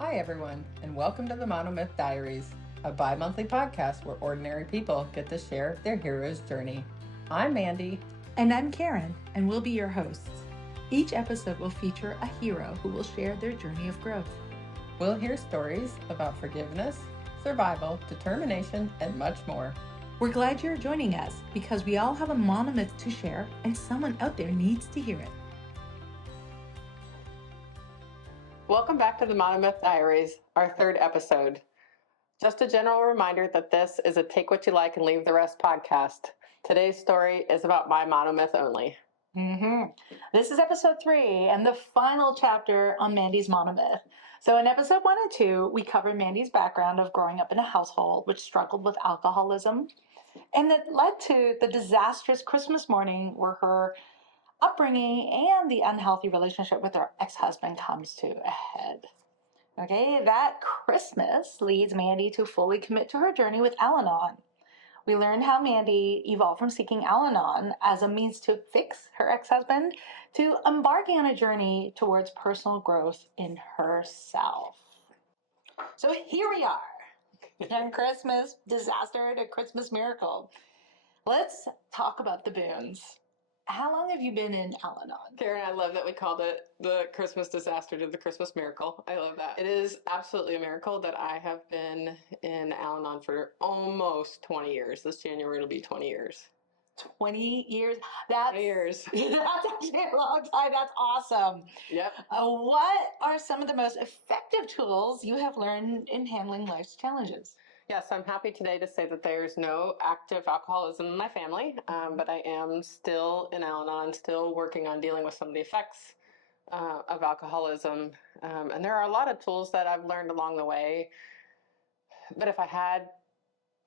Hi, everyone, and welcome to the Monomyth Diaries, a bi-monthly podcast where ordinary people get to share their hero's journey. I'm Mandi. And I'm Karen, and we'll be your hosts. Each episode will feature a hero who will share their journey of growth. We'll hear stories about forgiveness, survival, determination, and much more. We're glad you're joining us because we all have a monomyth to share, and someone out there needs to hear it. Welcome back to the Monomyth Diaries, our third episode. Just a general reminder that this is a take what you like and leave the rest podcast. Today's story is about my monomyth only. This is episode 3 and the final chapter on Mandi's monomyth. So in episode 1 and 2, we covered Mandi's background of growing up in a household which struggled with alcoholism, and that led to the disastrous Christmas morning where her upbringing and the unhealthy relationship with her ex-husband comes to a head. Okay, that Christmas leads Mandi to fully commit to her journey with Al-Anon. We learned how Mandi evolved from seeking Al-Anon as a means to fix her ex-husband to embarking on a journey towards personal growth in herself. So here we are, on Christmas disaster to Christmas miracle. Let's talk about the boons. How long have you been in Al-Anon? Karen, I love that we called it the Christmas disaster to the Christmas miracle. I love that. It is absolutely a miracle that I have been in Al-Anon for almost 20 years. This January it'll be 20 years. 20 years? 20 years. That's actually a long time. That's awesome. Yep. What are some of the most effective tools you have learned in handling life's challenges? Yes, I'm happy today to say that there's no active alcoholism in my family, but I am still in Al-Anon, still working on dealing with some of the effects of alcoholism. And there are a lot of tools that I've learned along the way. But if I had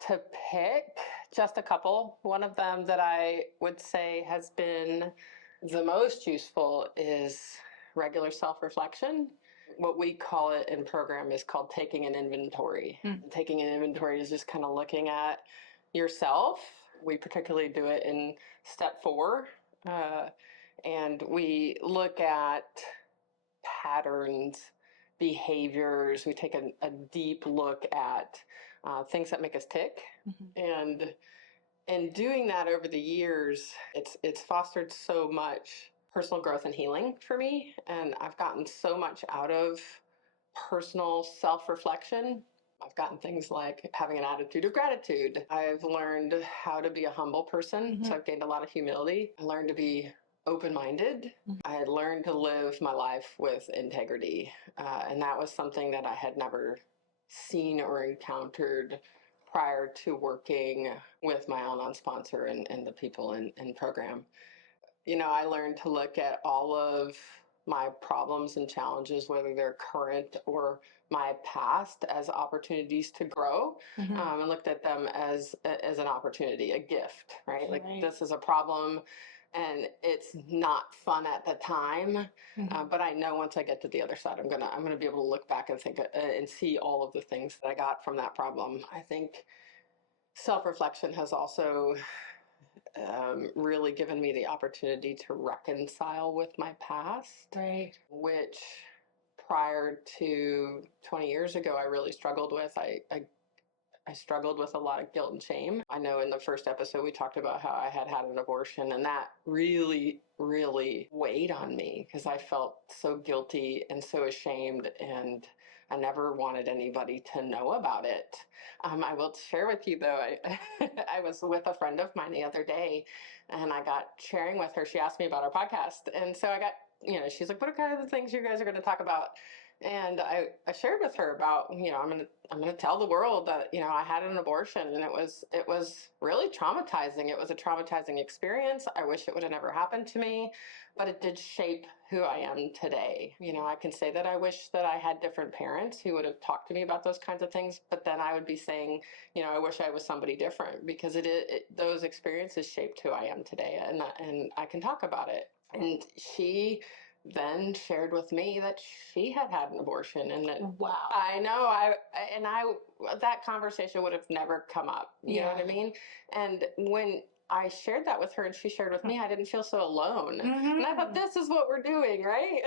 to pick just a couple, one of them that I would say has been the most useful is regular self-reflection. What we call it in program is called taking an inventory. Taking an inventory is just kind of looking at yourself. We particularly do it in step 4. And we look at patterns, behaviors. We take a deep look at things that make us tick. And doing that over the years, it's fostered so much personal growth and healing for me. And I've gotten so much out of personal self-reflection. I've gotten things like having an attitude of gratitude. I've learned how to be a humble person. So I've gained a lot of humility. I learned to be open-minded. I learned to live my life with integrity. And that was something that I had never seen or encountered prior to working with my Al-Anon sponsor and the people in program. You know, I learned to look at all of my problems and challenges, whether they're current or my past, as opportunities to grow, and looked at them as an opportunity, a gift, right? Like, this is a problem and it's not fun at the time, but I know once I get to the other side, I'm gonna be able to look back and think and see all of the things that I got from that problem. I think self-reflection has also really given me the opportunity to reconcile with my past, which prior to 20 years ago, I really struggled with. I struggled with a lot of guilt and shame. I know in the first episode, we talked about how I had an abortion, and that really, really weighed on me because I felt so guilty and so ashamed, and I never wanted anybody to know about it. I will share with you, though, I was with a friend of mine the other day, and I got sharing with her. She asked me about our podcast, and so I got, she's like, what are kind of the things you guys are going to talk about? And I shared with her about, I'm gonna tell the world that, I had an abortion, and it was really traumatizing. It was a traumatizing experience. I wish it would have never happened to me, but it did shape who I am today. I can say that I wish that I had different parents who would have talked to me about those kinds of things, but then I would be saying, I wish I was somebody different, because those experiences shaped who I am today, and I can talk about it. And she then shared with me that she had an abortion, and that, wow, I know, that conversation would have never come up. You know what I mean? And when I shared that with her and she shared with me, I didn't feel so alone. Mm-hmm. And I thought, this is what we're doing, right?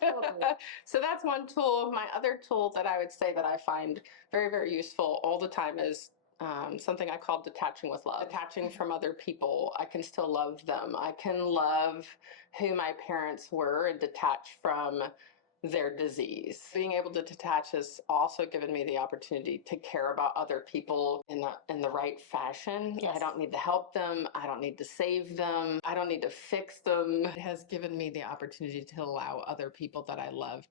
Totally. So that's one tool. My other tool that I would say that I find very, very useful all the time is something I call detaching with love. Detaching from other people, I can still love them. I can love who my parents were and detach from their disease. Being able to detach has also given me the opportunity to care about other people in the right fashion. Yes. I don't need to help them. I don't need to save them. I don't need to fix them. It has given me the opportunity to allow other people that I love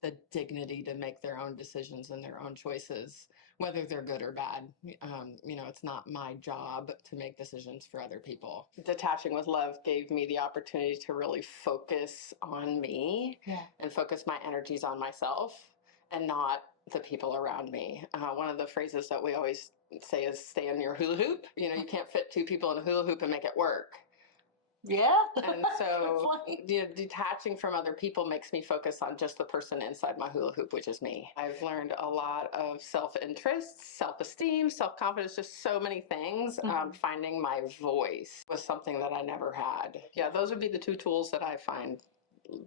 the dignity to make their own decisions and their own choices, whether they're good or bad. It's not my job to make decisions for other people. Detaching with love gave me the opportunity to really focus on me and focus my energies on myself and not the people around me. One of the phrases that we always say is stay in your hula hoop. You can't fit two people in a hula hoop and make it work. Yeah. And so detaching from other people makes me focus on just the person inside my hula hoop, which is me. I've learned a lot of self-interest, self-esteem, self-confidence, just so many things. Finding my voice was something that I never had. Yeah, those would be the two tools that I find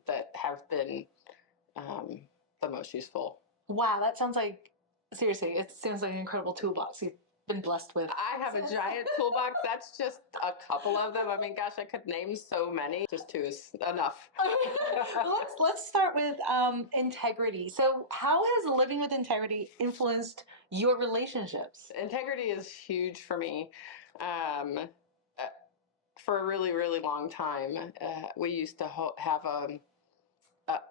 that have been the most useful. Wow, that sounds like, seriously, it sounds like an incredible toolbox you've been blessed with. I have a giant toolbox. That's just a couple of them. I mean, gosh, I could name so many. Just two is enough. Let's start with integrity. So, how has living with integrity influenced your relationships? Integrity is huge for me. For a really, really long time, we used to have a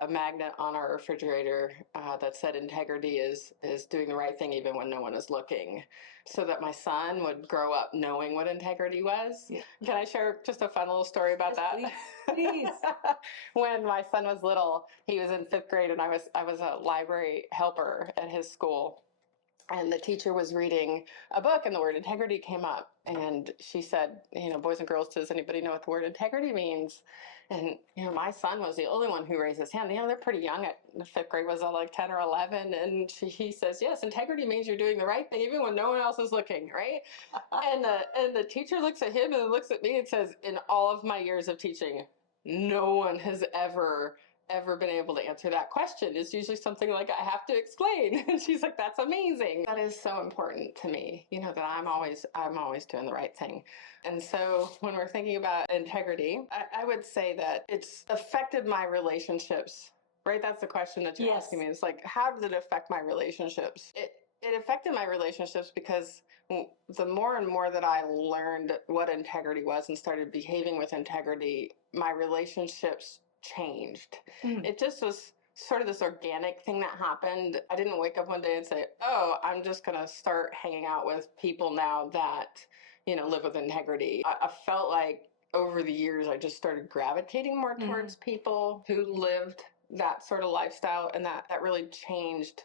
magnet on our refrigerator that said integrity is doing the right thing even when no one is looking, so that my son would grow up knowing what integrity was. Yeah. Can I share just a fun little story about that? Please. When my son was little, he was in 5th grade and I was a library helper at his school. And the teacher was reading a book and the word integrity came up. And she said, boys and girls, does anybody know what the word integrity means? And, my son was the only one who raised his hand. They're pretty young. The 5th grade was like 10 or 11. And he says, yes, integrity means you're doing the right thing even when no one else is looking, right? And the teacher looks at him and looks at me and says, in all of my years of teaching, no one has ever been able to answer that question. It's usually something like, I have to explain. And she's like, that's amazing. That is so important to me, that I'm always doing the right thing. And so when we're thinking about integrity, I would say that it's affected my relationships, right? That's the question that you're asking me. It's like, how did it affect my relationships? It affected my relationships because the more and more that I learned what integrity was and started behaving with integrity, my relationships changed. It just was sort of this organic thing that happened. I didn't wake up one day and say, oh, I'm just going to start hanging out with people now that, live with integrity. I felt like over the years, I just started gravitating more towards people who lived that sort of lifestyle, and that really changed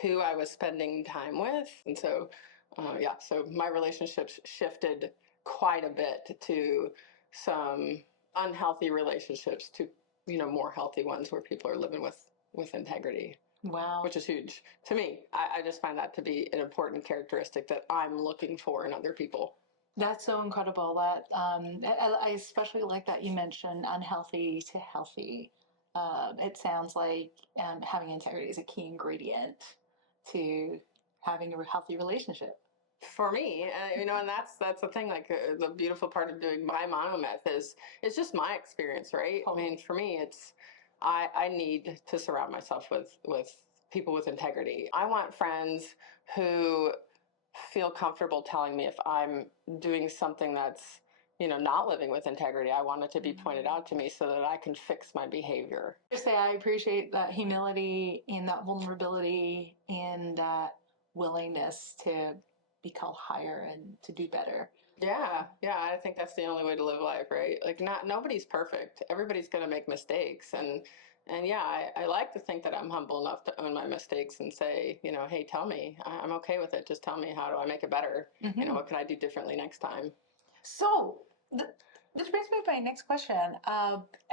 who I was spending time with. And so, so my relationships shifted quite a bit to some unhealthy relationships to more healthy ones where people are living with integrity. Wow. Which is huge to me. I just find that to be an important characteristic that I'm looking for in other people. That's so incredible. That I especially like that you mentioned unhealthy to healthy. It sounds like having integrity is a key ingredient to having a healthy relationship. For me, and that's the thing. Like the beautiful part of doing my monomyth is it's just my experience, right? I mean, for me, it's I need to surround myself with people with integrity. I want friends who feel comfortable telling me if I'm doing something that's not living with integrity. I want it to be pointed out to me so that I can fix my behavior. I appreciate that humility and that vulnerability and that willingness to be called higher and to do better. Yeah, I think that's the only way to live life, right? Like nobody's perfect. Everybody's going to make mistakes, and yeah, I like to think that I'm humble enough to own my mistakes and say, hey, tell me, I'm okay with it. Just tell me, how do I make it better? What can I do differently next time? So this brings me to my next question.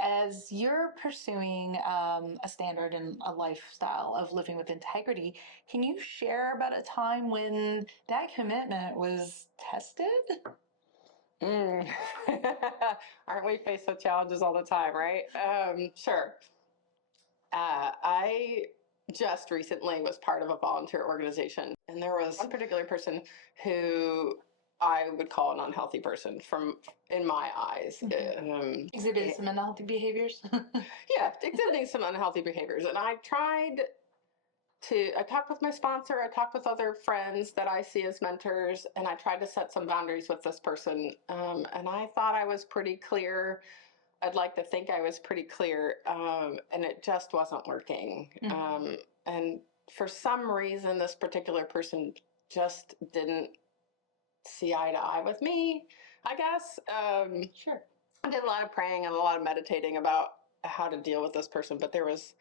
As you're pursuing a standard and a lifestyle of living with integrity, can you share about a time when that commitment was tested? Mm. Aren't we faced with challenges all the time, right? Sure. I just recently was part of a volunteer organization, and there was one particular person who I would call an unhealthy person in my eyes. Exhibited some unhealthy behaviors. Yeah, exhibiting some unhealthy behaviors. And I talked with my sponsor, I talked with other friends that I see as mentors, and I tried to set some boundaries with this person. And I thought I was pretty clear. I'd like to think I was pretty clear, and it just wasn't working. And for some reason, this particular person just didn't see eye to eye with me, I guess. Sure. I did a lot of praying and a lot of meditating about how to deal with this person, but there was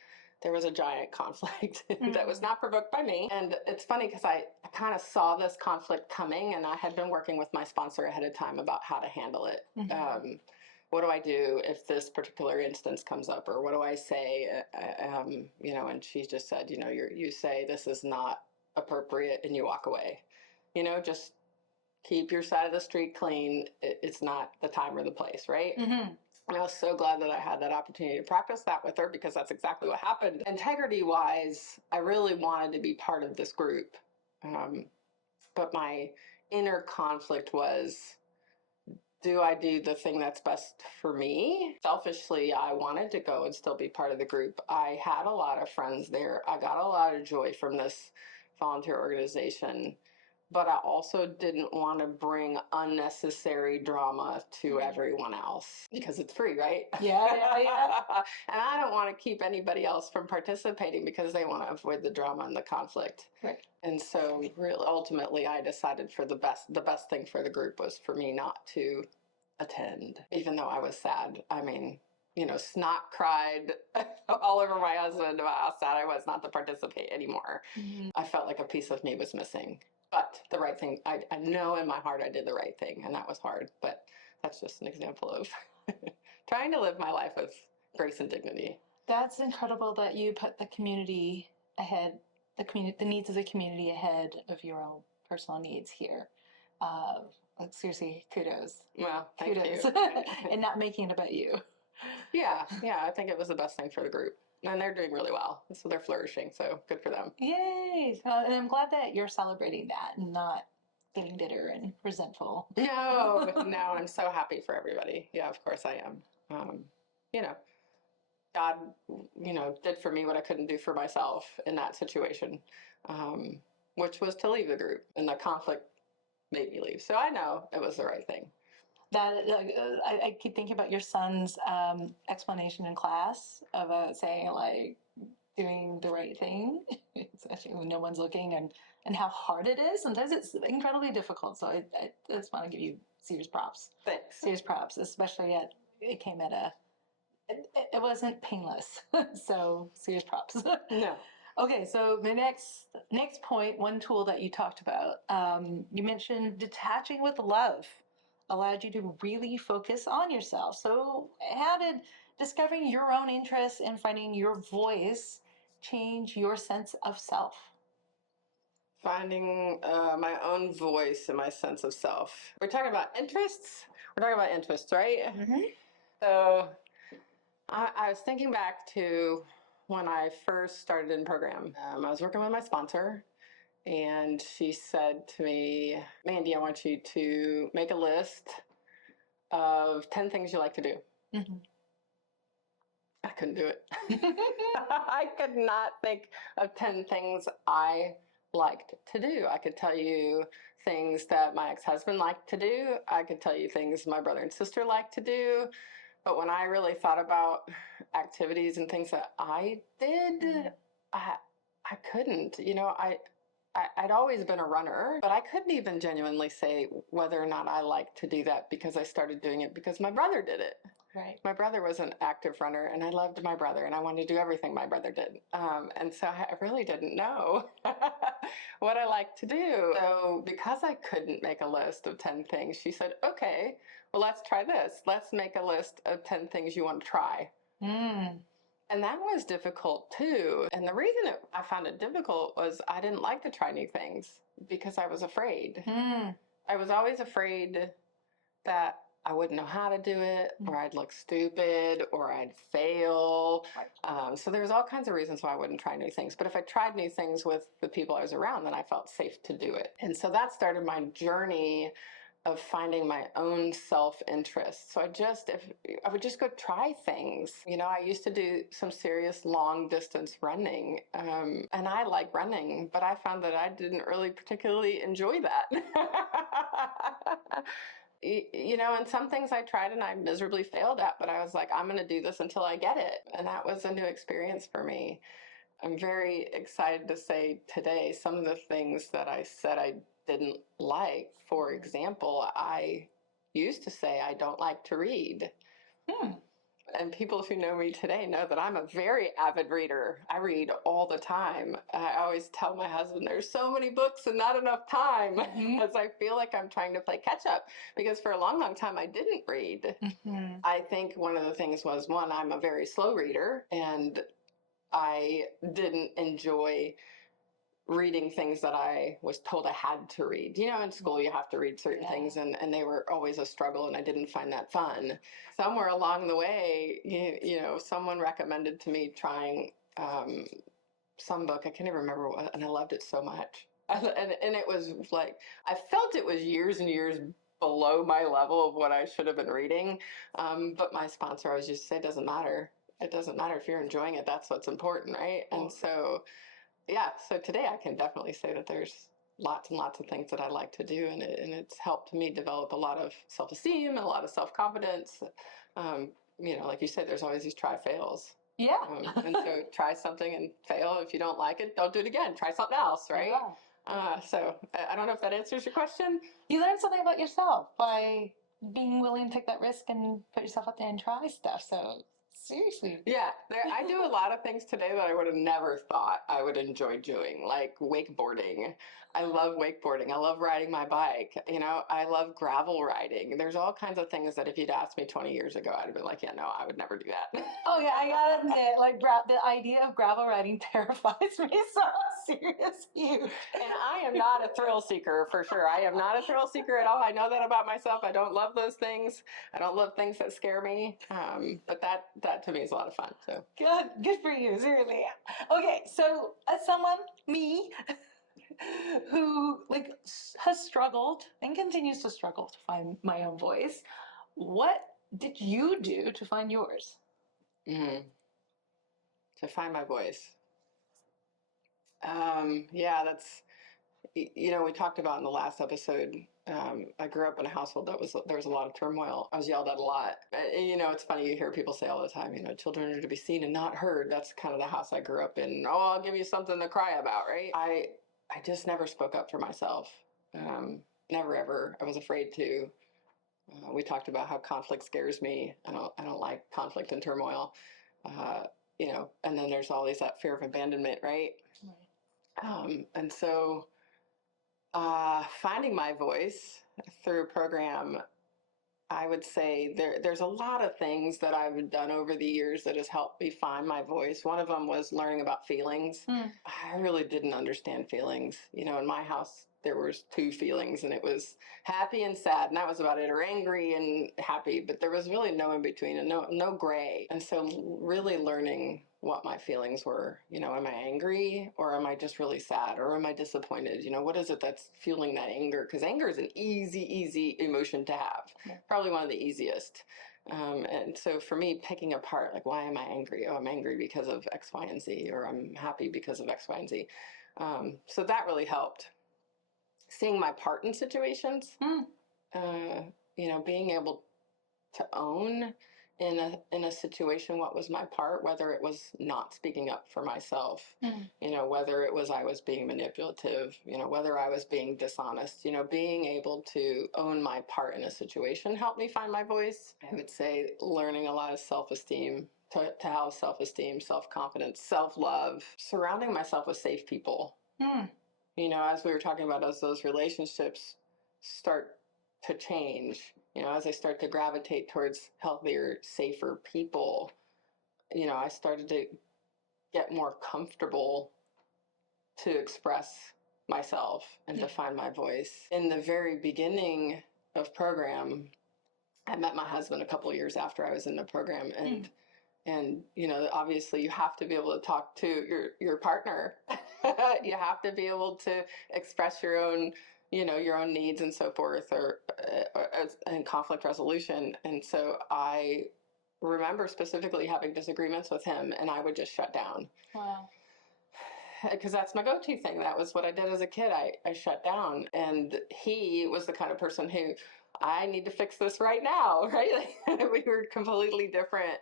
a giant conflict that was not provoked by me. And it's funny because I kind of saw this conflict coming, and I had been working with my sponsor ahead of time about how to handle it. What do I do if this particular instance comes up, or what do I say? And she just said, you say this is not appropriate and you walk away. Just keep your side of the street clean. It's not the time or the place, right? And I was so glad that I had that opportunity to practice that with her, because that's exactly what happened. Integrity wise, I really wanted to be part of this group. But my inner conflict was, do I do the thing that's best for me? Selfishly, I wanted to go and still be part of the group. I had a lot of friends there. I got a lot of joy from this volunteer organization. But I also didn't want to bring unnecessary drama to everyone else, because it's free, right? Yeah. And I don't want to keep anybody else from participating because they want to avoid the drama and the conflict. Right. And so really, ultimately, I decided the best thing for the group was for me not to attend, even though I was sad. I mean, snot cried all over my husband about how sad I was not to participate anymore. I felt like a piece of me was missing. But the right thing, I know in my heart I did the right thing, and that was hard. But that's just an example of trying to live my life with grace and dignity. That's incredible that you put the community ahead, the needs of the community ahead of your own personal needs here. Seriously, kudos. Well, thank kudos. you. And not making it about you. Yeah, I think it was the best thing for the group. And they're doing really well. So they're flourishing. So good for them. Yay. And I'm glad that you're celebrating that and not getting bitter and resentful. No, I'm so happy for everybody. Yeah, of course I am. God, did for me what I couldn't do for myself in that situation, which was to leave the group. And the conflict made me leave. So I know it was the right thing. That I keep thinking about your son's explanation in class of saying, like, doing the right thing, especially when no one's looking, and how hard it is. Sometimes it's incredibly difficult. So I just want to give you serious props. Thanks. Serious props, especially it came at it wasn't painless. So serious props. No. Okay, so the next point, one tool that you talked about, you mentioned detaching with love allowed you to really focus on yourself. So how did discovering your own interests and finding your voice change your sense of self? Finding my own voice and my sense of self. We're talking about interests? We're talking about interests, right? So I was thinking back to when I first started in program. I was working with my sponsor, and she said to me, Mandy, I want you to make a list of 10 things you like to do. I couldn't do it. I could not think of 10 things I liked to do. I could tell you things that my ex-husband liked to do. I could tell you things my brother and sister liked to do. But when I really thought about activities and things that I did, I couldn't. I'd always been a runner, but I couldn't even genuinely say whether or not I liked to do that, because I started doing it because my brother did it. Right. My brother was an active runner, and I loved my brother, and I wanted to do everything my brother did. And so I really didn't know what I liked to do. So because I couldn't make a list of 10 things, she said, okay, well, let's try this. Let's make a list of 10 things you want to try. And that was difficult too. And the reason I found it difficult was I didn't like to try new things because I was afraid. I was always afraid that I wouldn't know how to do it, or I'd look stupid, or I'd fail. Right. So there's all kinds of reasons why I wouldn't try new things. But if I tried new things with the people I was around, then I felt safe to do it. And so that started my journey of finding my own self-interest. So I would just go try things. I used to do some serious long distance running, and I like running, but I found that I didn't really particularly enjoy that. And some things I tried and I miserably failed at, but I was like, I'm going to do this until I get it. And that was a new experience for me. I'm very excited to say today some of the things that I said I didn't like. For example, I used to say I don't like to read. And people who know me today know that I'm a very avid reader. I read all the time. I always tell my husband there's so many books and not enough time, because I feel like I'm trying to play catch up, because for a long, long time I didn't read. I think one of the things was, one, I'm a very slow reader, and I didn't enjoy reading things that I was told I had to read. In school you have to read certain things, and they were always a struggle, and I didn't find that fun. Somewhere along the way, someone recommended to me trying some book, I can't even remember what, and I loved it so much. And it was like, I felt it was years and years below my level of what I should have been reading. But my sponsor always used to say, it doesn't matter. It doesn't matter if you're enjoying it. That's what's important, right? And so today I can definitely say that there's lots and lots of things that I like to do, and it's helped me develop a lot of self-esteem and a lot of self-confidence. Like you said, there's always these try-fails. Yeah. And so try something and fail. If you don't like it, don't do it again. Try something else, right? So I don't know if that answers your question. You learn something about yourself by being willing to take that risk and put yourself out there and try stuff. So seriously. Yeah, I do a lot of things today that I would have never thought I would enjoy doing, like wakeboarding. I love wakeboarding. I love riding my bike. I love gravel riding. There's all kinds of things that if you'd asked me 20 years ago, I'd have been like, yeah, no, I would never do that. Oh yeah, I gotta admit, like the idea of gravel riding terrifies me. So serious, huge. And I am not a thrill seeker, for sure. I am not a thrill seeker at all. I know that about myself. I don't love those things. I don't love things that scare me. But that to me is a lot of fun. So good for you, seriously. Okay, so as someone, me, who has struggled and continues to struggle to find my own voice, what did you do to find yours? To find my voice. That's, we talked about in the last episode, I grew up in a household there was a lot of turmoil. I was yelled at a lot. It's funny, you hear people say all the time, children are to be seen and not heard. That's kind of the house I grew up in. Oh, I'll give you something to cry about, right? I just never spoke up for myself. Never ever. I was afraid to. We talked about how conflict scares me. I don't like conflict and turmoil. And then there's always that fear of abandonment, right? And so finding my voice through a program, I would say there's a lot of things that I've done over the years that has helped me find my voice. One of them was learning about feelings. I really didn't understand feelings. In my house, there was two feelings, and it was happy and sad, and that was about it, or angry and happy, but there was really no in between, and no gray. And so really learning what my feelings were. Am I angry, or am I just really sad, or am I disappointed? What is it that's fueling that anger? Because anger is an easy emotion to have. Probably one of the easiest. And so for me, picking apart, like, why am I angry? Oh, I'm angry because of X, Y, and Z, or I'm happy because of X, Y, and Z. So that really helped. Seeing my part in situations, being able to own in a situation what was my part, whether it was not speaking up for myself, whether it was I was being manipulative, whether I was being dishonest, being able to own my part in a situation helped me find my voice. I would say learning a lot of self-esteem, to have self-esteem, self-confidence, self-love, surrounding myself with safe people. As we were talking about, as those relationships start to change, as I start to gravitate towards healthier, safer people, I started to get more comfortable to express myself and to find my voice. In the very beginning of program, I met my husband a couple of years after I was in the program, and you know, obviously you have to be able to talk to your partner. You have to be able to express your own, you know, your own needs and so forth, or and conflict resolution. And so I remember specifically having disagreements with him, and I would just shut down. Wow. Because that's my go-to thing. That was what I did as a kid. I shut down, and he was the kind of person who, I need to fix this right now, right? We were completely different.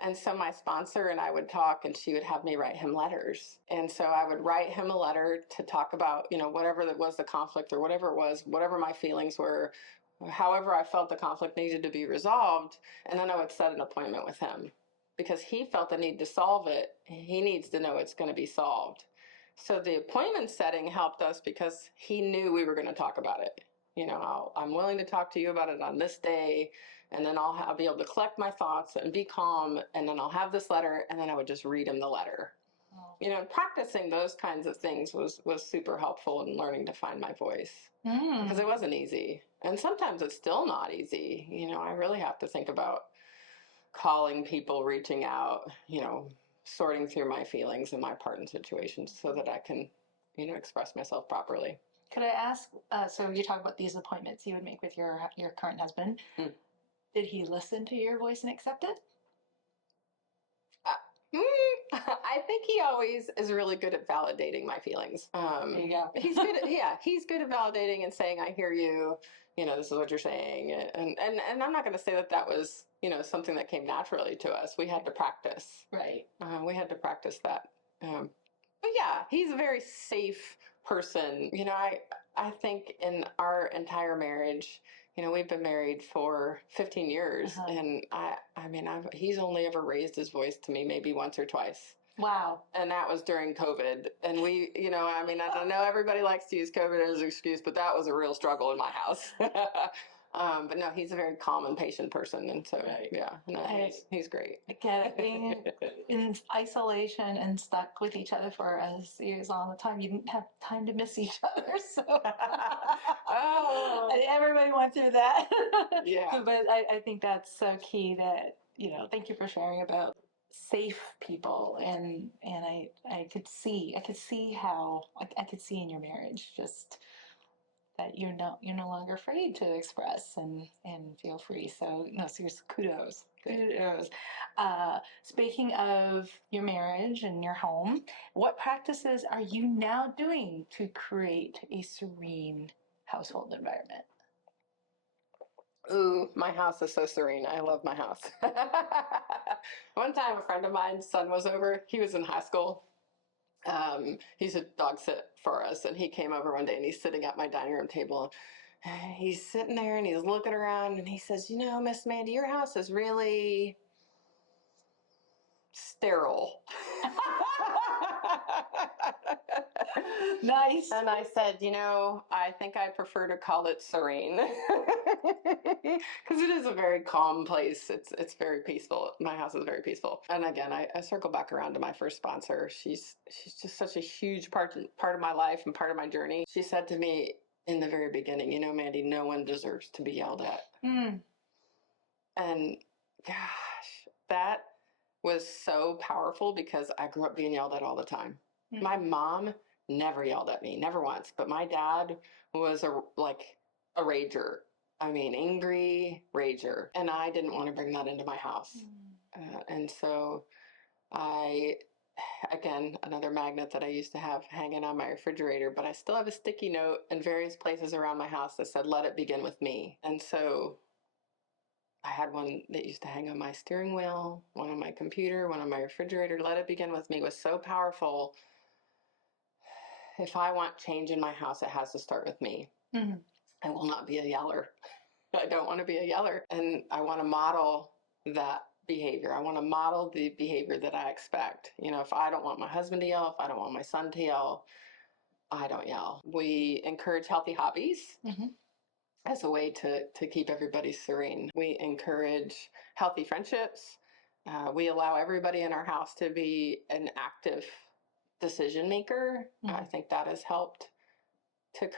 And so my sponsor and I would talk, and she would have me write him letters. And so I would write him a letter to talk about, you know, whatever that was the conflict, or whatever it was, whatever my feelings were, however I felt the conflict needed to be resolved. And then I would set an appointment with him, because he felt the need to solve it. He needs to know it's going to be solved. So the appointment setting helped us, because he knew we were going to talk about it. You know, I'm willing to talk to you about it on this day, and then I'll be able to collect my thoughts and be calm, and then I'll have this letter, and then I would just read him the letter. Oh. You know, practicing those kinds of things was super helpful in learning to find my voice, because it wasn't easy. And sometimes it's still not easy. You know, I really have to think about calling people, reaching out, you know, sorting through my feelings and my part in situations so that I can, you know, express myself properly. Could I ask, so you talk about these appointments you would make with your current husband. Did he listen to your voice and accept it? I think he always is really good at validating my feelings. There you go. He's good at, yeah, he's good at validating and saying, I hear you, you know, this is what you're saying. And I'm not going to say that that was, you know, something that came naturally to us. We had to practice. Right. We had to practice that. But yeah, he's a very safe person. You know, I think in our entire marriage, you know, we've been married for 15 years, and I mean, he's only ever raised his voice to me maybe once or twice. Wow. And that was during COVID. And we, you know, I mean, I don't know, everybody likes to use COVID as an excuse, but that was a real struggle in my house. But no, he's a very calm and patient person. And so, yeah, no, he's great. Again, being in isolation and stuck with each other for as years all the time, you didn't have time to miss each other. So Oh. everybody went through that. Yeah. But I think that's so key that, you know, thank you for sharing about safe people. And I could see how I could see in your marriage just that you're no longer afraid to express and feel free. So no, seriously, kudos. Speaking of your marriage and your home, what practices are you now doing to create a serene household environment? Ooh, my house is so serene. I love my house. One time, a friend of mine's son was over. He was in high school. He's a dog sit for us, and he came over one day, and he's sitting at my dining room table. And he's sitting there, and he's looking around, and he says, "You know, Miss Mandi, your house is really sterile." Nice. And I said, you know, I think I prefer to call it serene, because it is a very calm place. It's very peaceful. My house is very peaceful. And again, I circle back around to my first sponsor. She's just such a huge part of my life and part of my journey. She said to me in the very beginning, you know, Mandi, no one deserves to be yelled at. And gosh, that was so powerful, because I grew up being yelled at all the time. My mom never yelled at me, never once. But my dad was a rager. I mean, angry rager. And I didn't want to bring that into my house. And so again, another magnet that I used to have hanging on my refrigerator, but I still have a sticky note in various places around my house that said, let it begin with me. And so I had one that used to hang on my steering wheel, one on my computer, one on my refrigerator. Let it begin with me was so powerful. If I want change in my house, it has to start with me. I will not be a yeller. I don't want to be a yeller. And I want to model that behavior. I want to model the behavior that I expect. You know, if I don't want my husband to yell, if I don't want my son to yell, I don't yell. We encourage healthy hobbies as a way to keep everybody serene. We encourage healthy friendships. We allow everybody in our house to be an active decision maker. I think that has helped.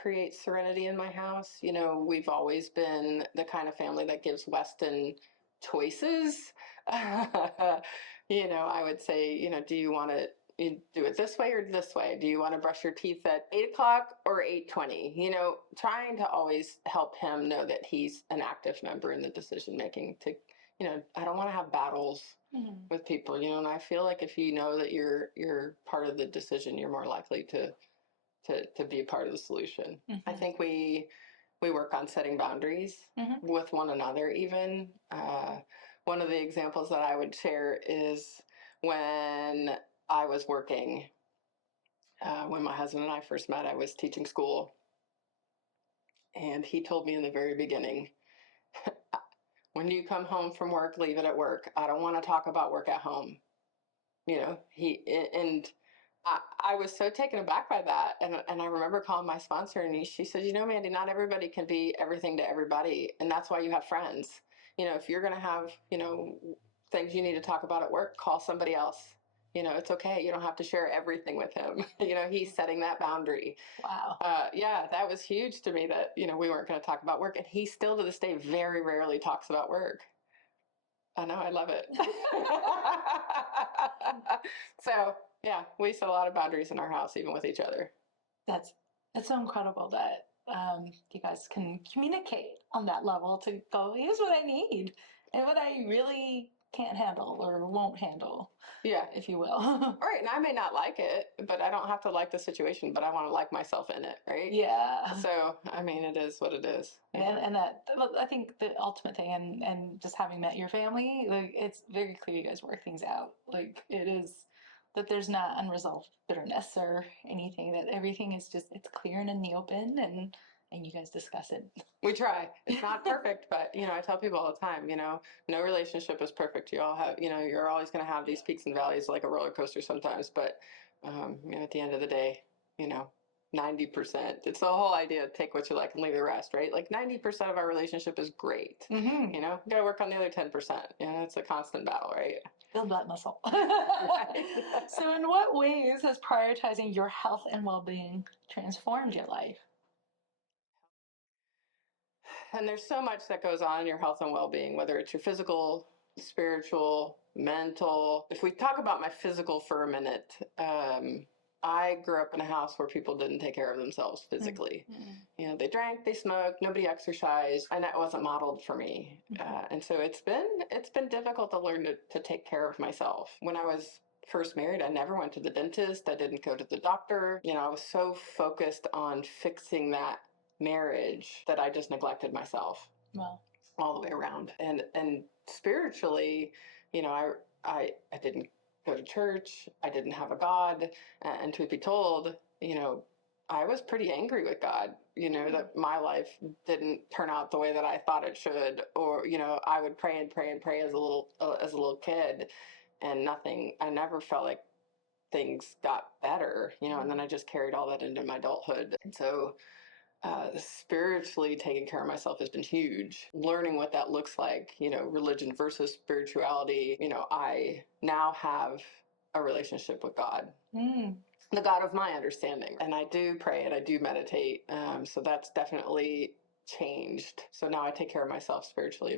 create serenity in my house. You know, we've always been the kind of family that gives Weston choices. You know, I would say, you know, do you want to do it this way or this way? Do you want to brush your teeth at 8 o'clock or 8:20? You know, trying to always help him know that he's an active member in the decision making. To, you know, I don't want to have battles with people. You know, and I feel like if you know that you're part of the decision, you're more likely to be a part of the solution. I think we work on setting boundaries with one another. Even one of the examples that I would share is when I was working. When my husband and I first met, I was teaching school, and he told me in the very beginning, "When you come home from work, leave it at work. I don't want to talk about work at home." You know, and I was so taken aback by that. And I remember calling my sponsor, and she said, you know, Mandi, not everybody can be everything to everybody. And that's why you have friends. You know, if you're going to have, you know, things you need to talk about at work, call somebody else. You know, it's okay. You don't have to share everything with him. You know, he's setting that boundary. Wow. Yeah, that was huge to me that, you know, we weren't going to talk about work. And he still to this day very rarely talks about work. I know, I love it. So, yeah, we set a lot of boundaries in our house, even with each other. That's so incredible that you guys can communicate on that level to go, here's what I need and what I really can't handle or won't handle. Yeah, if you will. Right, and I may not like it, but I don't have to like the situation, but I want to like myself in it, right? Yeah. So, I mean, it is what it is. And that, I think the ultimate thing, and just having met your family, like, it's very clear you guys work things out. Like, it is that there's not unresolved bitterness or anything, that everything is just, it's clear and in the open, and you guys discuss it. We try. It's not perfect, but, you know, I tell people all the time, you know, no relationship is perfect. You all have, you know, you're always going to have these peaks and valleys like a roller coaster sometimes, but, you know, at the end of the day, you know, 90%, it's the whole idea of take what you like and leave the rest, right? Like 90% of our relationship is great. You know, got to work on the other 10%. You know, it's a constant battle, right? Build that muscle. So in what ways has prioritizing your health and well-being transformed your life? And there's so much that goes on in your health and well-being, whether it's your physical, spiritual, mental. If we talk about my physical for a minute, I grew up in a house where people didn't take care of themselves physically. You know, they drank, they smoked, nobody exercised, and that wasn't modeled for me. And so it's been difficult to learn to take care of myself. When I was first married, I never went to the dentist. I didn't go to the doctor. You know, I was so focused on fixing that marriage that I just neglected myself. Well, all the way around. And spiritually, you know, I didn't go to church. I didn't have a God. And truth be told, you know, I was pretty angry with God, you know, that my life didn't turn out the way that I thought it should. Or, you know, I would pray and pray and pray as a little kid, and nothing. I never felt like things got better, you know, and then I just carried all that into my adulthood. And so spiritually taking care of myself has been huge. Learning what that looks like, you know, religion versus spirituality. You know, I now have a relationship with God, the God of my understanding. And I do pray and I do meditate. So that's definitely changed. So now I take care of myself spiritually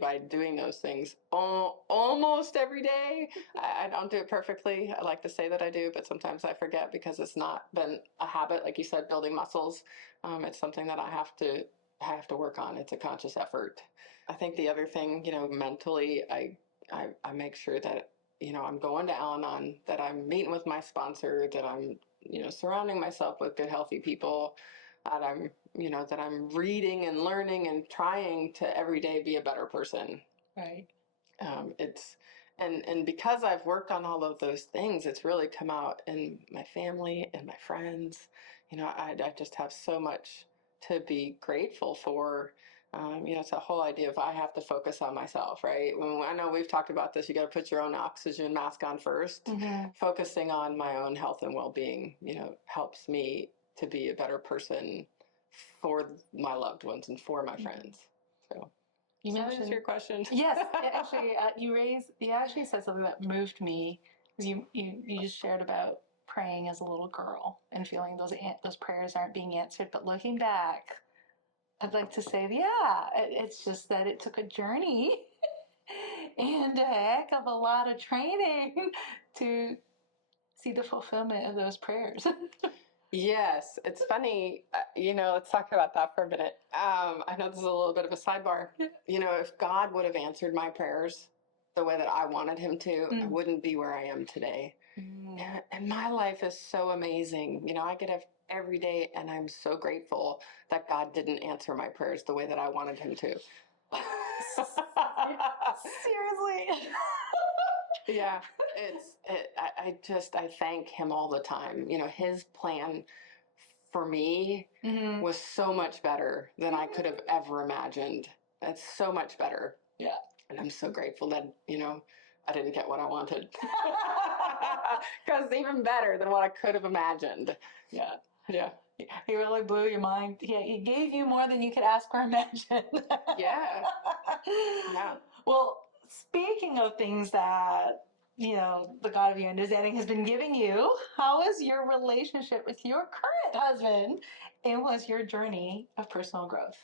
by doing those things almost every day. I don't do it perfectly. I like to say that I do, but sometimes I forget because it's not been a habit, like you said, building muscles. It's something that I have to work on. It's a conscious effort. I think the other thing, you know, mentally, I make sure that, you know, I'm going to Al-Anon, that I'm meeting with my sponsor, that I'm, you know, surrounding myself with good, healthy people, that I'm, you know, that I'm reading and learning and trying to every day be a better person. Right. And because I've worked on all of those things, it's really come out in my family and my friends. You know, I just have so much to be grateful for. You know, it's a whole idea of I have to focus on myself, right? I know we've talked about this, you got to put your own oxygen mask on first. Focusing on my own health and well-being, you know, helps me to be a better person for my loved ones and for my friends. So you mentioned your question. Yes, actually, you actually said something that moved me, because you just shared about praying as a little girl and feeling those prayers aren't being answered. But looking back, I'd like to say, yeah, it's just that it took a journey and a heck of a lot of training to see the fulfillment of those prayers. Yes, it's funny. Let's talk about that for a minute. I know this is a little bit of a sidebar. If God would have answered my prayers the way that I wanted him to, I wouldn't be where I am today. And my life is so amazing. I get up every day and I'm so grateful that God didn't answer my prayers the way that I wanted him to. Seriously. Yeah, I thank him all the time. His plan for me was so much better than I could have ever imagined. It's so much better. Yeah. And I'm so grateful that, I didn't get what I wanted. Because it's even better than what I could have imagined. Yeah. Yeah. He really blew your mind. He gave you more than you could ask or imagine. Yeah. Yeah. Well, speaking of things that, the God of your understanding has been giving you, how is your relationship with your current husband? And was your journey of personal growth?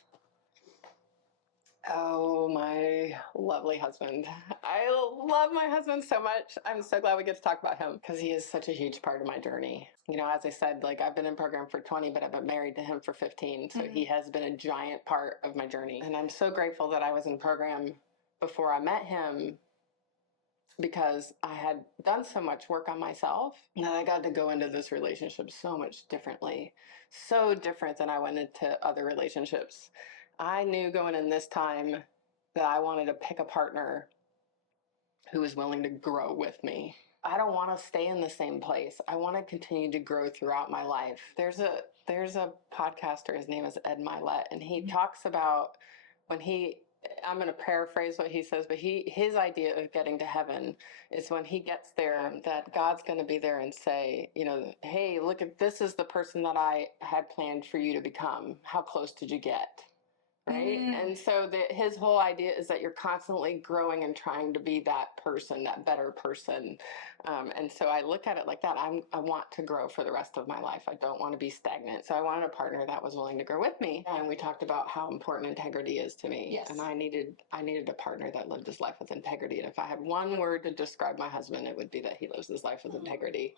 Oh, my lovely husband. I love my husband so much. I'm so glad we get to talk about him because he is such a huge part of my journey. As I said, I've been in program for 20, but I've been married to him for 15. So he has been a giant part of my journey. And I'm so grateful that I was in program before I met him because I had done so much work on myself that I got to go into this relationship so much differently, so different than I went into other relationships. I knew going in this time that I wanted to pick a partner who was willing to grow with me. I don't want to stay in the same place. I want to continue to grow throughout my life. There's a podcaster, his name is Ed Milet, and he talks about when I'm going to paraphrase what he says, but his idea of getting to heaven is when he gets there, that God's going to be there and say, hey, look, this is the person that I had planned for you to become. How close did you get? Right. And so his whole idea is that you're constantly growing and trying to be that person, that better person. And so I look at it like that. I want to grow for the rest of my life. I don't want to be stagnant. So I wanted a partner that was willing to grow with me. And we talked about how important integrity is to me. Yes. And I needed a partner that lived his life with integrity. And if I had one word to describe my husband, it would be that he lives his life with integrity.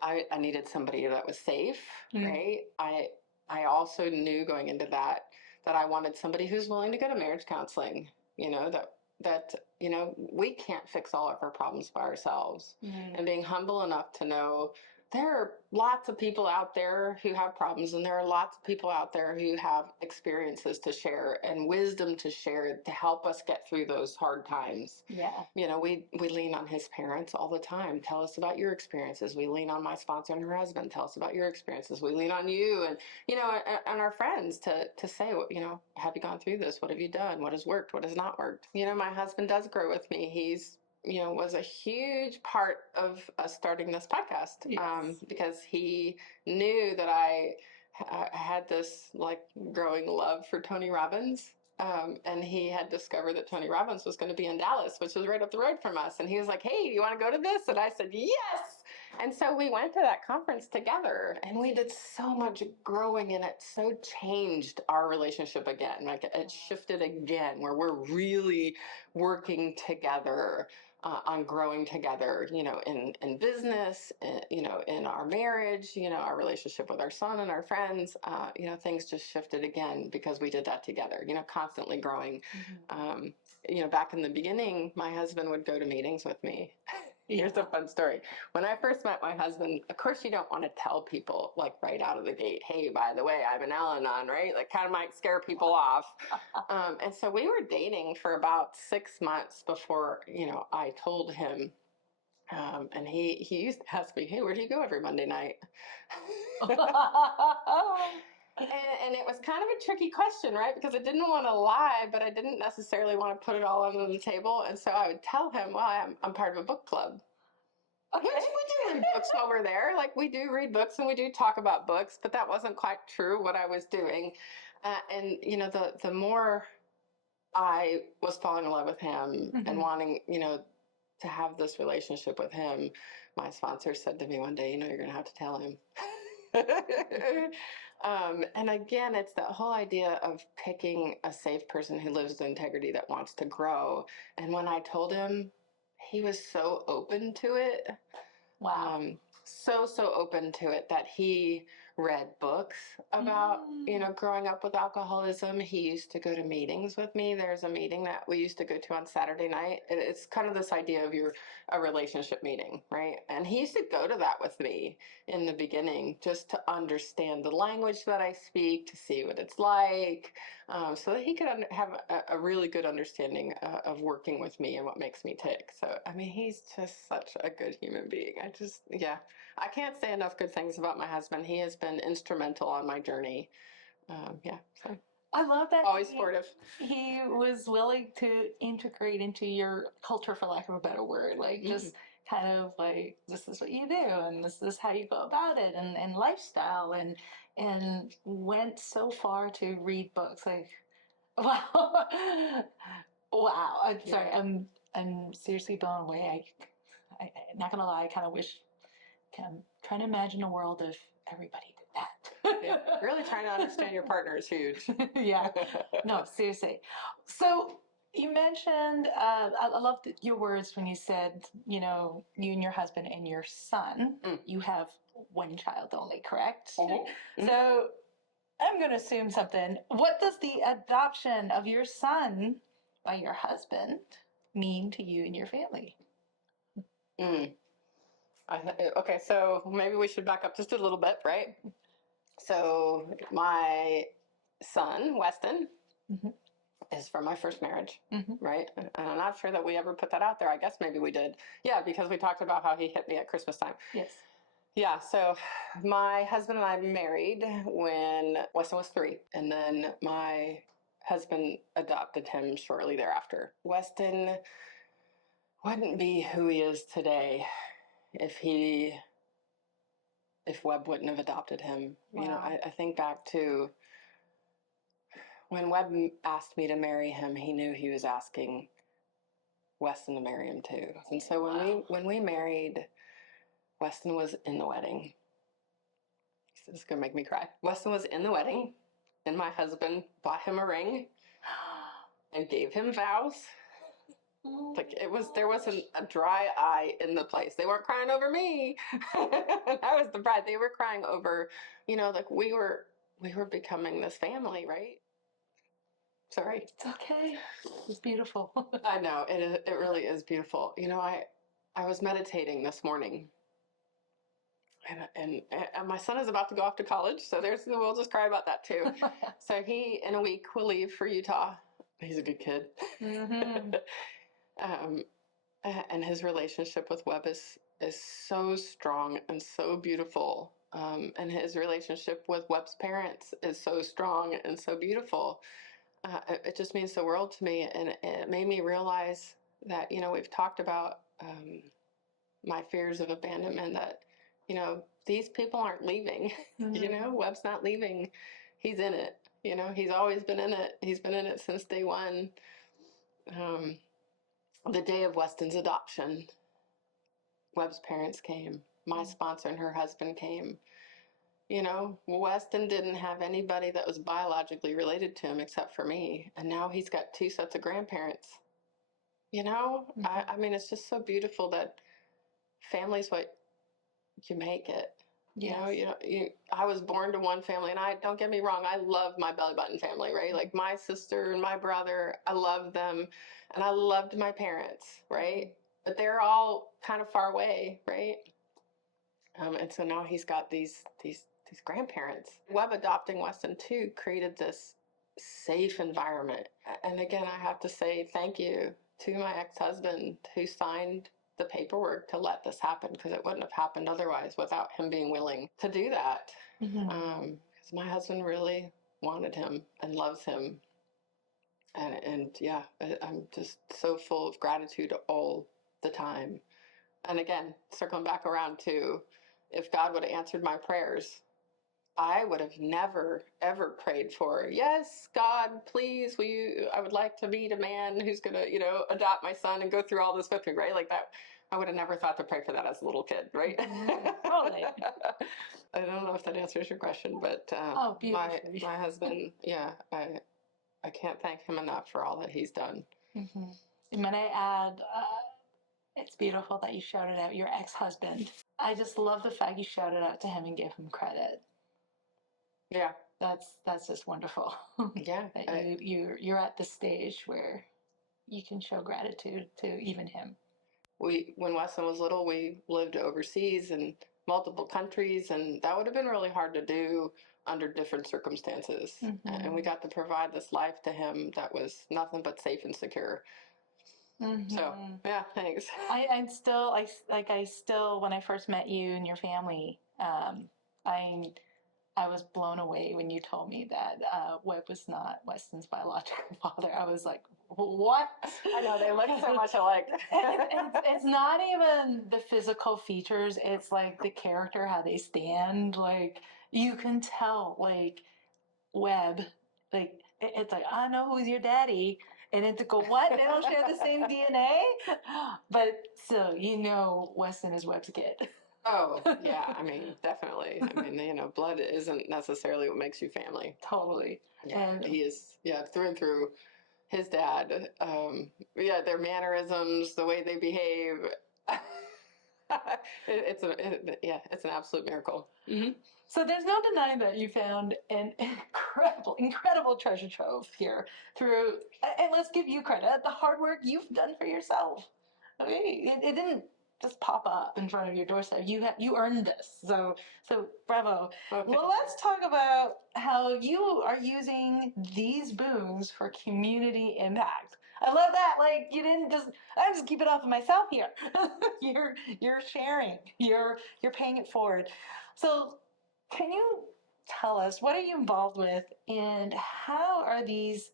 I needed somebody that was safe, right? I also knew going into that I wanted somebody who's willing to go to marriage counseling, that we can't fix all of our problems by ourselves. And being humble enough to know there are lots of people out there who have problems, and there are lots of people out there who have experiences to share and wisdom to share to help us get through those hard times. Yeah. We lean on his parents all the time. Tell us about your experiences. We lean on my sponsor and her husband. Tell us about your experiences. We lean on you and, and our friends to say, have you gone through this? What have you done? What has worked? What has not worked? My husband does grow with me. He's was a huge part of us starting this podcast. Yes. Because he knew that I had this growing love for Tony Robbins. And he had discovered that Tony Robbins was going to be in Dallas, which was right up the road from us. And he was like, hey, do you want to go to this? And I said, yes. And so we went to that conference together and we did so much growing, and it so changed our relationship again. It shifted again where we're really working together on growing together, in business, in our marriage, our relationship with our son and our friends, things just shifted again because we did that together, constantly growing. Back in the beginning, my husband would go to meetings with me. Here's a fun story. When I first met my husband, of course, you don't want to tell people right out of the gate, hey, by the way, I'm an Al-Anon, right? Kind of might scare people off. And so we were dating for about 6 months before, I told him. And he used to ask me, hey, where do you go every Monday night? And it was kind of a tricky question, right? Because I didn't want to lie, but I didn't necessarily want to put it all on the table. And so I would tell him, well, I'm part of a book club. Okay. Which we do read books while we're there. We do read books and we do talk about books, but that wasn't quite true what I was doing. And, the more I was falling in love with him and wanting, to have this relationship with him, my sponsor said to me one day, you're going to have to tell him. And again, it's that whole idea of picking a safe person who lives with integrity that wants to grow. And when I told him, he was so open to it. Wow. So open to it that he read books about, growing up with alcoholism. He used to go to meetings with me. There's a meeting that we used to go to on Saturday night. It's kind of this idea of a relationship meeting, right? And he used to go to that with me in the beginning just to understand the language that I speak, to see what it's like, so that he could have a really good understanding of working with me and what makes me tick. So, I mean, he's just such a good human being. I can't say enough good things about my husband. He has been instrumental on my journey. So I love that. always supportive. He was willing to integrate into your culture, for lack of a better word, like just kind of like, this is what you do, and this is how you go about it, and lifestyle, and went so far to read books. Like, wow, wow. I'm sorry. I'm seriously blown away. I'm not gonna lie. I kind of wish. I'm trying to imagine a world if everybody did that. Yeah, really trying to understand your partner is huge. Yeah, no, seriously. So you mentioned, I love your words when you said, you and your husband and your son, you have one child only, correct? Mm-hmm. So I'm going to assume something. What does the adoption of your son by your husband mean to you and your family? Okay, so maybe we should back up just a little bit, right? So my son, Weston, is from my first marriage, right? And I'm not sure that we ever put that out there. I guess maybe we did. Yeah, because we talked about how he hit me at Christmas time. Yes. Yeah, so my husband and I married when Weston was 3, and then my husband adopted him shortly thereafter. Weston wouldn't be who he is today if Webb wouldn't have adopted him. Wow. I think back to when Webb asked me to marry him, he knew he was asking Weston to marry him too. And so when we married, Weston was in the wedding. This is gonna make me cry. Weston was in the wedding, and my husband bought him a ring and gave him vows. Like there wasn't a dry eye in the place. They weren't crying over me. I was the bride. They were crying over, like we were becoming this family, right? Sorry. It's okay. It's beautiful. I know it really is beautiful. I was meditating this morning, and my son is about to go off to college, so we'll just cry about that too. So he in a week will leave for Utah. He's a good kid. And his relationship with Webb is so strong and so beautiful. And his relationship with Webb's parents is so strong and so beautiful. It just means the world to me. And it made me realize that, we've talked about my fears of abandonment, that, these people aren't leaving. Webb's not leaving. He's in it. He's always been in it. He's been in it since day one. The day of Weston's adoption, Webb's parents came. My sponsor and her husband came. Weston didn't have anybody that was biologically related to him except for me. And now he's got 2 sets of grandparents. I mean, it's just so beautiful that family's what you make it. Yes. I was born to one family, and don't get me wrong, I love my belly button family, right? Like my sister and my brother, I love them, and I loved my parents, right? But they're all kind of far away, right? And so now he's got these grandparents. Webb adopting Weston too created this safe environment. And again, I have to say thank you to my ex-husband who signed the paperwork to let this happen, because it wouldn't have happened otherwise without him being willing to do that. Because my husband really wanted him and loves him. And yeah, I'm just so full of gratitude all the time. And again, circling back around to, if God would have answered my prayers, I would have never, ever prayed for, yes, God, please, I would like to meet a man who's going to, adopt my son and go through all this with me, right? Like that, I would have never thought to pray for that as a little kid, right? Totally. I don't know if that answers your question, but my husband, yeah, I can't thank him enough for all that he's done. And when I add, it's beautiful that you shouted out your ex-husband. I just love the fact you shouted out to him and gave him credit. Yeah, that's just wonderful. Yeah, that you're at the stage where you can show gratitude to even him. When Weston was little, we lived overseas in multiple countries, and that would have been really hard to do under different circumstances. And we got to provide this life to him that was nothing but safe and secure. So yeah, thanks. I still, when I first met you and your family, I was blown away when you told me that Webb was not Weston's biological father. I was like, what? I know, they look so much alike. It's not even the physical features. It's like the character, how they stand. Like, you can tell, like, Webb, like, it's like, I know who's your daddy. And then to go, what? They don't share the same DNA? But still, Weston is Webb's kid. Oh, yeah, I mean, definitely. I mean, blood isn't necessarily what makes you family. Totally. Yeah, and he is, through and through. His dad, their mannerisms, the way they behave. It's an absolute miracle. Mm-hmm. So there's no denying that you found an incredible treasure trove here and let's give you credit, the hard work you've done for yourself. Okay? It didn't just pop up in front of your doorstep. You earned this. So bravo. Okay. Well, let's talk about how you are using these boons for community impact. I love that. Like, you didn't I just keep it off of myself here. You're sharing. You're paying it forward. So can you tell us, what are you involved with, and how are these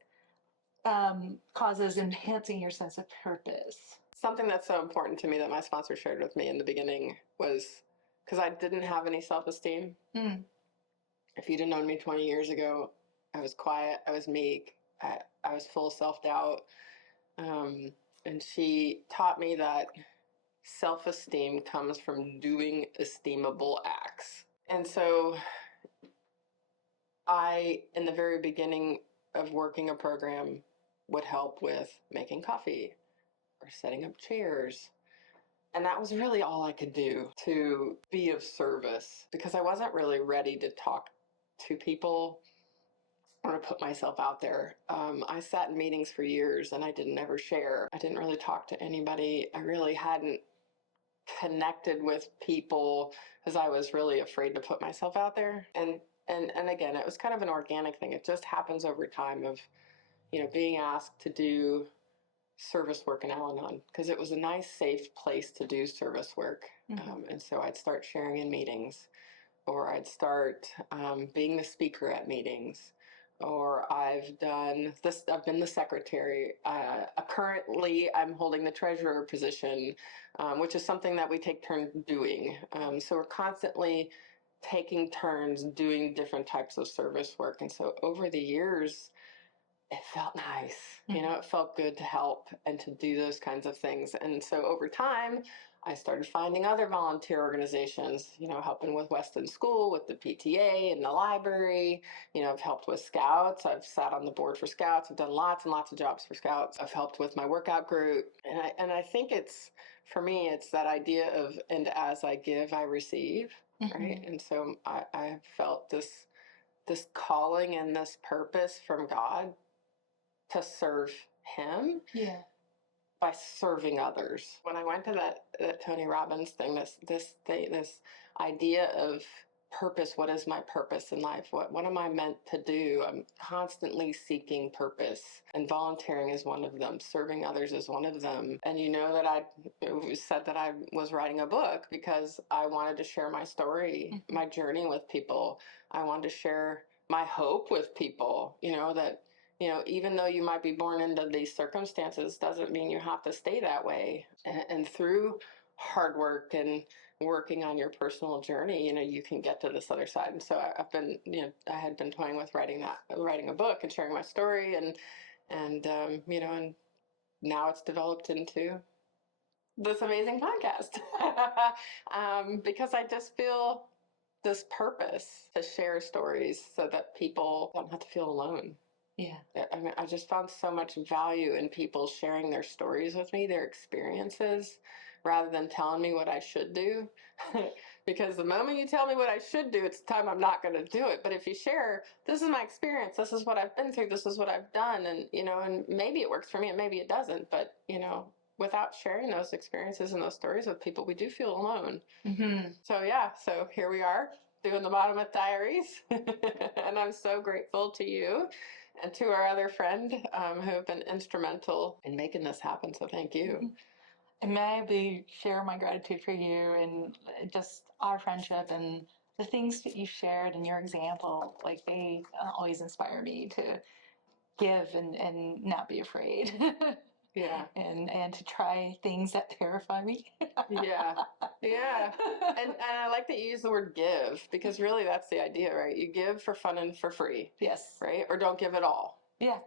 causes enhancing your sense of purpose? Something that's so important to me that my sponsor shared with me in the beginning was, because I didn't have any self-esteem. If you'd have known me 20 years ago, I was quiet, I was meek, I was full of self-doubt. And she taught me that self-esteem comes from doing esteemable acts. And so in the very beginning of working a program, would help with making coffee or setting up chairs. And that was really all I could do to be of service, because I wasn't really ready to talk to people or to put myself out there. I sat in meetings for years and I didn't ever share. I didn't really talk to anybody. I really hadn't connected with people because I was really afraid to put myself out there. And again, it was kind of an organic thing. It just happens over time of, being asked to do service work in Al-Anon, because it was a nice, safe place to do service work. And so I'd start sharing in meetings, or I'd start being the speaker at meetings, or I've been the secretary. Currently, I'm holding the treasurer position, which is something that we take turns doing. So we're constantly taking turns doing different types of service work. And so over the years, it felt nice. It felt good to help and to do those kinds of things. And so over time, I started finding other volunteer organizations, helping with Weston School, with the PTA and the library. I've helped with Scouts. I've sat on the board for Scouts. I've done lots and lots of jobs for Scouts. I've helped with my workout group. And I think for me, it's that idea of, and as I give, I receive, right? And so I felt this calling and this purpose from God to serve him by serving others. When I went to that Tony Robbins thing, this idea of purpose, what is my purpose in life? What am I meant to do? I'm constantly seeking purpose, and volunteering is one of them. Serving others is one of them. And that I said that I was writing a book because I wanted to share my story, my journey with people. I wanted to share my hope with people, that even though you might be born into these circumstances, doesn't mean you have to stay that way. And through hard work and working on your personal journey, you can get to this other side. And so I've been, I had been toying with writing a book and sharing my story, and now it's developed into this amazing podcast. Because I just feel this purpose to share stories so that people don't have to feel alone. Yeah. I mean, I just found so much value in people sharing their stories with me, their experiences, rather than telling me what I should do. Because the moment you tell me what I should do, it's time I'm not going to do it. But if you share, this is my experience, this is what I've been through, this is what I've done, and and maybe it works for me and maybe it doesn't, but without sharing those experiences and those stories with people, we do feel alone. Mm-hmm. So here we are doing the Monomyth Diaries. And I'm so grateful to you and to our other friend who have been instrumental in making this happen. So thank you. Mm-hmm. And may I be share my gratitude for you and just our friendship and the things that you shared and your example. Like, they always inspire me to give and not be afraid. Yeah. And to try things that terrify me. Yeah. And I like that you use the word give, because really that's the idea, right? You give for fun and for free. Yes. Right? Or don't give at all. Yeah.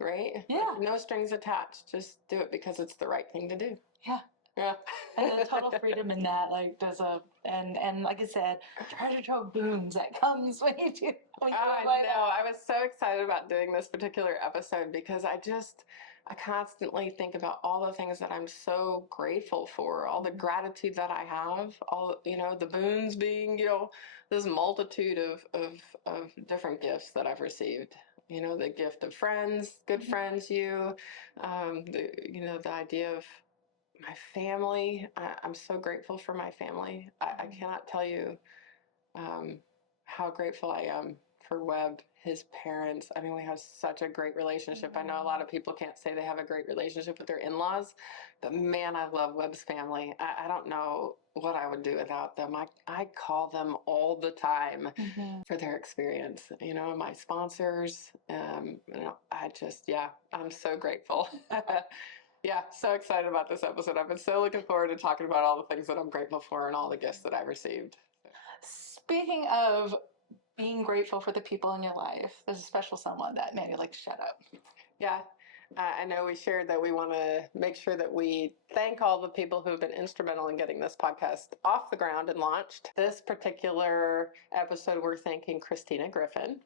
Right? Yeah. Like, no strings attached. Just do it because it's the right thing to do. Yeah. Yeah. And the total freedom in that, like, and like I said, treasure trove boons that comes when you do. When you I know. I was so excited about doing this particular episode because I constantly think about all the things that I'm so grateful for, all the gratitude that I have, all, the boons being, this multitude of different gifts that I've received. The gift of friends, good friends, the idea of my family. I'm so grateful for my family. I cannot tell you how grateful I am for Webb, his parents. I mean, we have such a great relationship. I know a lot of people can't say they have a great relationship with their in-laws, but man, I love Webb's family. I don't know what I would do without them. I call them all the time for their experience. My sponsors, I'm so grateful. Yeah, so excited about this episode. I've been so looking forward to talking about all the things that I'm grateful for and all the gifts that I've received. Speaking of being grateful for the people in your life, there's a special someone that Mandy likes to shout out. Yeah, I know we shared that we want to make sure that we thank all the people who have been instrumental in getting this podcast off the ground and launched. This particular episode, we're thanking Christina Griffin.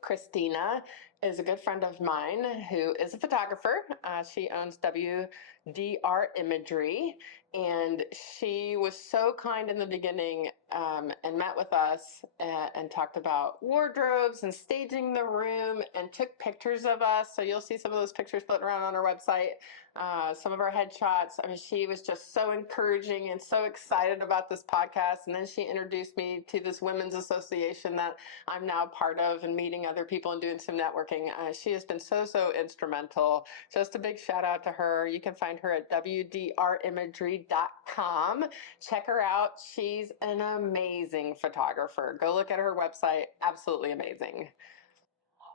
Christina is a good friend of mine who is a photographer. She owns WDR Imagery, and she was so kind in the beginning and met with us and talked about wardrobes and staging the room and took pictures of us. So you'll see some of those pictures floating around on our website, some of our headshots. I mean, she was just so encouraging and so excited about this podcast. And then she introduced me to this women's association that I'm now part of, and meeting other people and doing some networking. She has been so instrumental. Just a big shout out to her. You can find her at wdrimagery.com. Check her out. She's an amazing photographer. Go look at her website. Absolutely amazing.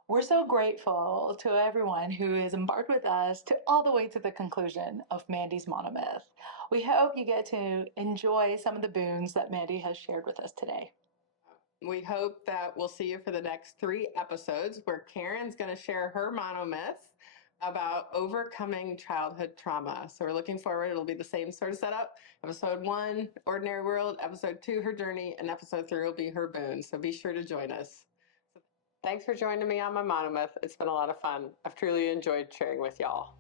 We're so grateful to everyone who has embarked with us all the way to the conclusion of Mandy's Monomyth. We hope you get to enjoy some of the boons that Mandy has shared with us today. We hope that we'll see you for the next 3 episodes, where Karen's going to share her monomyth about overcoming childhood trauma. So we're looking forward. It'll be the same sort of setup. Episode 1, Ordinary World. Episode 2, her journey. And episode 3 will be her boon. So be sure to join us. Thanks for joining me on my monomyth. It's been a lot of fun. I've truly enjoyed sharing with y'all.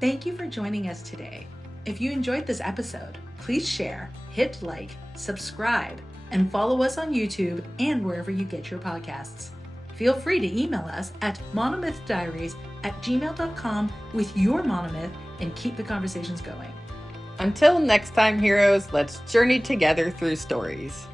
Thank you for joining us today. If you enjoyed this episode, please share, hit like, subscribe, and follow us on YouTube and wherever you get your podcasts. Feel free to email us at monomythdiaries@gmail.com with your monomyth and keep the conversations going. Until next time, heroes, let's journey together through stories.